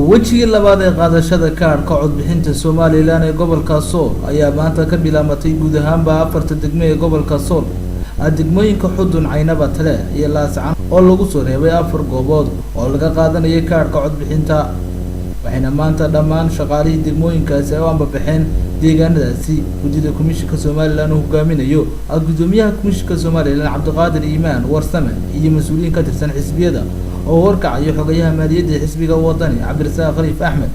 wejigii labaad ee qaadashada kaarka codbixinta Somaliland ee gobolka Sool ayaa maanta ka bilaabatay guud ahaanba afarta degmo ee gobolka Sool. degmooyinka Xudun, Caynaba, Tale iyo Laascaan oo lagu soo reebay afar goobood oo laga qaadanayay kaarka codbixinta. waxayna maanta dhammaan shaqaalihii degmooyinkaasi u ambabaxeen deegaanadaasi. gudida komishanka Somaliland uu hogaaminayo gudoomiyaha komishanka Somaliland Cabdiqaadir Iimaan Warsame iyo mas'uuliyiin ka tirsan xisbiyada oo warkacayo xogayaha maaliyadda xisbiga wadani Cabdirasaaq Khaliif Axmed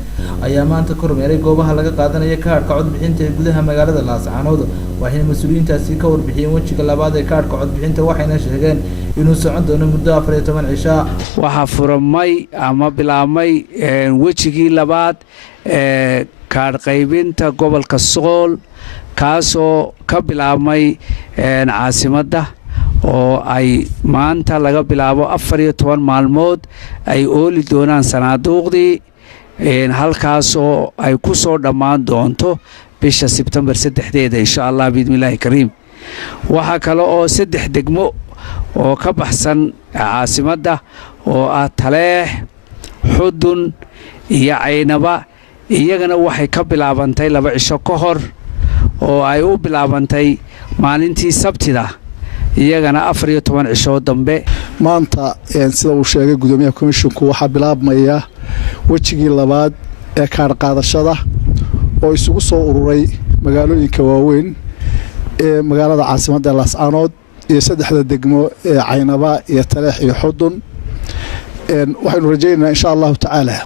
ayaa maanta kormeeray goobaha laga qaadanayo kaarka codbixinta ee gudaha magaalada Laascaan. waxayna mas'uuliyiintaasi ka warbixiyeen wejiga labaad ee kaarka codbixinta, waxayna sheegeen inuu socon doono muddo 14 cisho. waxaa furamay ama bilaabmay wejigii labaad ee kaar qaybinta gobolka Sool, kaasoo ka bilaabmay caasimadda oo ay maanta laga bilaabo 14 maalmood ay ooli doonaan sanaaduuqdii halkaasoo ay ku soo dhammaan doonto bisha September 3 insha Allah biidmillaahi kariim. waxaa kale oo 3 degmo oo ka baxsan caasimadda oo ah Taleex, Xudun iyo Caynaba, iyagana waxay ka bilaabantay 2 cisho ka hor oo ay u bilaabantay maalintii Sabtida, iyagana 14 cisho dambe. maanta sida uu sheegay gudoomiyaha komishanku waxa bilaabmaya wejigii labaad ee kaar qaadashada oo isugu soo ururay magaalooyinka waaweyn ee magaalada caasimadda Laascaanood iyo 3 degmo ee Caynaba iyo Taleex iyo Xudun. waxaynu rajaynaynaa insha Allah tacaala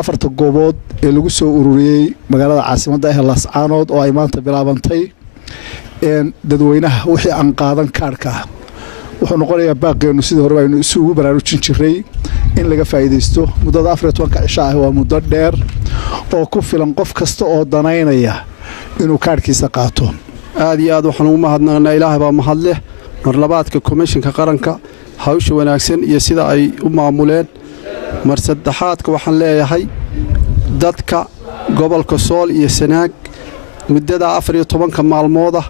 afarta goobood ee lagu soo ururiyay magaalada caasimadda ee Laascaanood oo ay maanta bilaabantay dadweynaha wixii aan qaadan kaarka wuxuu noqonayaa baaqeenu sidii hore aynu isugu baraarujin jiray in laga faa'iideysto. muddada 14 cisho ah waa muddo dheer oo ku filan qof kasta oo danaynaya inuu kaarkiisa qaato. aad iyo aad waxaan ugu mahadnaqnaa Ilaahay baa mahad leh. mar labaadka komishanka qaranka hawsha wanaagsan iyo sida ay u maamuleen. mar saddexaadka waxaan leeyahay dadka gobolka Sool iyo Sanaag muddada 14 maalmood ah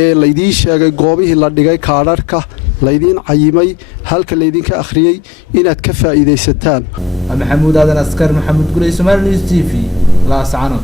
ee laydii sheegay goobihii la dhigay kaararka laydiin cayimay halka laydinka akhriyay inaad ka faa'iideysataan. Maxamuud Aadan Askar, Maxamuud Gurey, Somali News TV, Laascaan.